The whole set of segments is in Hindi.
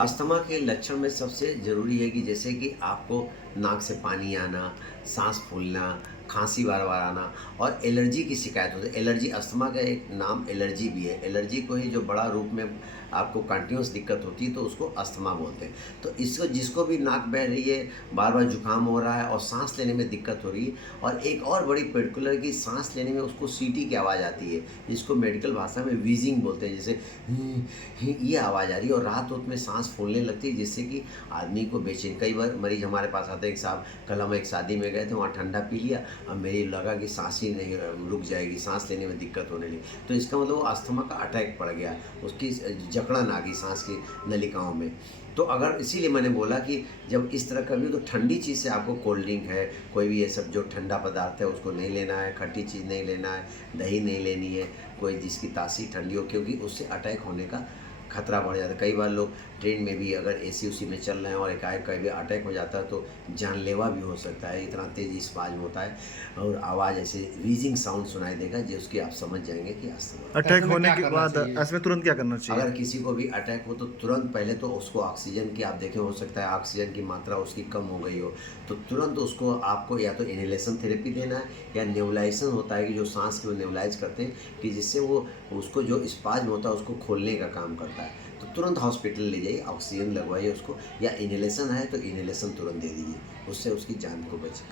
अस्थमा के लक्षण में सबसे ज़रूरी है कि जैसे कि आपको नाक से पानी आना, साँस फूलना, खाँसी बार-बार आना और एलर्जी की शिकायत होती है। एलर्जी अस्थमा का एक नाम एलर्जी भी है। एलर्जी को ही जो बड़ा रूप में आपको कंटीन्यूअस दिक्कत होती है तो उसको अस्थमा बोलते हैं। तो इसको जिसको भी नाक बह रही है, बार-बार जुकाम हो रहा है और साँस लेने में दिक्कत हो रही है और एक और बड़ी पर्टिकुलर कि साँस लेने में उसको सीटी की आवाज़ आती है, जिसको मेडिकल भाषा में व्हीज़िंग बोलते हैं। जैसे ये आवाज़ आ रही है और रात-उत में साँस फूलने लगती है जिससे कि आदमी को बेचैन कई बार मरीज़ हमारे पास आते हैं कि साहब कल हम एक शादी में गए थे, वहाँ ठंडा पी लिया, अब मेरी लगा कि साँस ही नहीं रुक जाएगी, साँस लेने में दिक्कत होने लगी। तो इसका मतलब वो अस्थमा का अटैक पड़ गया, उसकी जकड़न आ गई साँस की नलिकाओं में। तो अगर इसीलिए मैंने बोला कि जब इस तरह का भी हो तो ठंडी चीज़ से आपको कोल्ड ड्रिंक है, कोई भी ये सब जो ठंडा पदार्थ है उसको नहीं लेना है, खट्टी चीज़ नहीं लेना है, दही नहीं लेनी है, कोई जिसकी तासीर ठंडी हो क्योंकि उससे अटैक होने का खतरा बढ़ जाता है। कई बार लोग ट्रेन में भी अगर एसी-उसी में चल रहे हैं और एकाएक कभी अटैक हो जाता है तो जानलेवा भी हो सकता है, इतना तेज़ स्पाज़्म होता है और आवाज़ ऐसे व्हीज़िंग साउंड सुनाई देगा जिसकी आप समझ जाएँगे कि अस्थमा। अटैक ऐसे में होने क्या के करना बाद चाहिए? ऐसे में तुरंत क्या करना चाहिए? अगर किसी को भी अटैक हो तो तुरंत पहले तो उसको ऑक्सीजन की आप देखें हो सकता है ऑक्सीजन की मात्रा उसकी कम हो गई हो, तो तुरंत उसको आपको या तो इन्हेलेशन थेरेपी देना है या नेबुलाइजेशन होता है कि जो साँस की वो नेबुलाइज़ करते हैं कि जिससे वो उसको जो स्पाज़्म होता है उसको खोलने का काम करता है। तो तुरंत हॉस्पिटल ले जाइए, ऑक्सीजन लगवाइए उसको या इन्हेलेशन है तो इन्हेलेशन तुरंत दे दीजिए, उससे उसकी जान को बच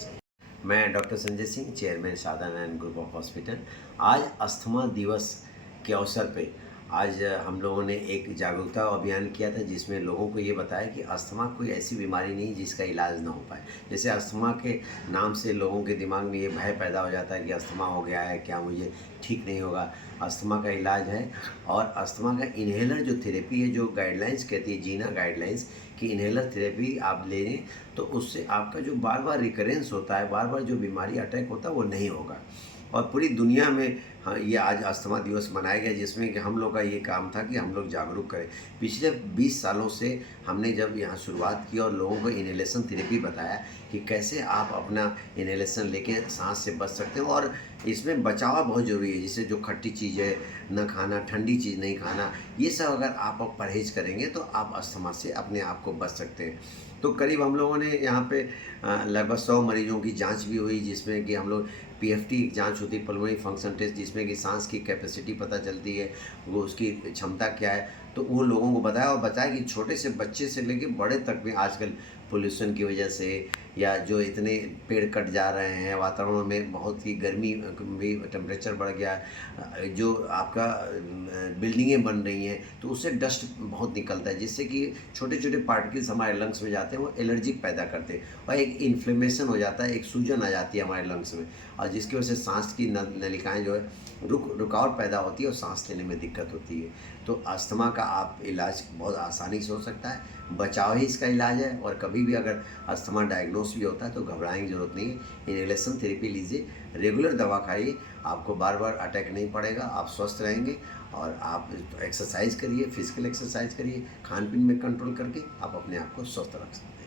जाए। मैं doctor Sanjay Singh, chairman Sharda Narayan group of hospital. आज अस्थमा दिवस के अवसर पे आज हम लोगों ने एक जागरूकता अभियान किया था जिसमें लोगों को ये बताया कि अस्थमा कोई ऐसी बीमारी नहीं जिसका इलाज ना हो पाए। जैसे अस्थमा के नाम से लोगों के दिमाग में ये भय पैदा हो जाता है कि अस्थमा हो गया है, क्या मुझे ठीक नहीं होगा? अस्थमा का इलाज है और अस्थमा का इन्हेलर जो थेरेपी है, जो गाइडलाइंस कहती है जीना गाइडलाइंस कि इन्हेलर थेरेपी आप लें तो उससे आपका जो बार-बार रिकरेंस होता है, बार-बार जो बीमारी अटैक होता है वो नहीं होगा। और पूरी दुनिया में हाँ, ये आज अस्थमा दिवस मनाया गया जिसमें कि हम लोग का ये काम था कि हम लोग जागरूक करें। पिछले 20 सालों से हमने जब यहाँ शुरुआत की और लोगों को इन्हेलेशन थेरेपी बताया कि कैसे आप अपना इन्हेलेशन लेके साँस से बच सकते हो और इसमें बचाव बहुत ज़रूरी है। जैसे जो खट्टी चीज़ न खाना, ठंडी चीज़ नहीं खाना, ये सब अगर आप परहेज़ करेंगे तो आप अस्थमा से अपने आप को बच सकते हैं। तो करीब हम लोगों ने यहाँ पे लगभग 100 मरीज़ों की जाँच भी हुई जिसमें कि हम लोग पीएफटी जाँच होती है, पल्मोनरी फंक्शन टेस्ट, जिसमें कि सांस की कैपेसिटी पता चलती है, वो उसकी क्षमता क्या है। तो वो लोगों को बताया और बताया कि छोटे से बच्चे से लेके बड़े तक में आजकल पोल्यूशन की वजह से या जो इतने पेड़ कट जा रहे हैं, वातावरण में बहुत ही गर्मी भी टेम्परेचर बढ़ गया है, जो आपका बिल्डिंगें बन रही हैं तो उससे डस्ट बहुत निकलता है जिससे कि छोटे-छोटे पार्टिकल्स हमारे लंग्स में जाते हैं, वो एलर्जिक पैदा करते हैं और एक इन्फ्लेमेशन हो जाता है, एक सूजन आ जाती है हमारे लंग्स में और जिसकी वजह से सांस की नलिकाएँ जो है रुकावट पैदा होती है और सांस लेने में दिक्कत होती है। तो अस्थमा का आप इलाज बहुत आसानी से हो सकता है, बचाव ही इसका इलाज है और कभी भी अगर अस्थमा डायग्नोस भी होता है तो घबराने की ज़रूरत नहीं है। इन्हेलेशन थेरेपी लीजिए, रेगुलर दवा खाइए, आपको बार-बार अटैक नहीं पड़ेगा, आप स्वस्थ रहेंगे और आप एक्सरसाइज़ करिए, फिज़िकल एक्सरसाइज़ करिए, खान-पीन में कंट्रोल करके आप अपने आप को स्वस्थ रख सकते हैं।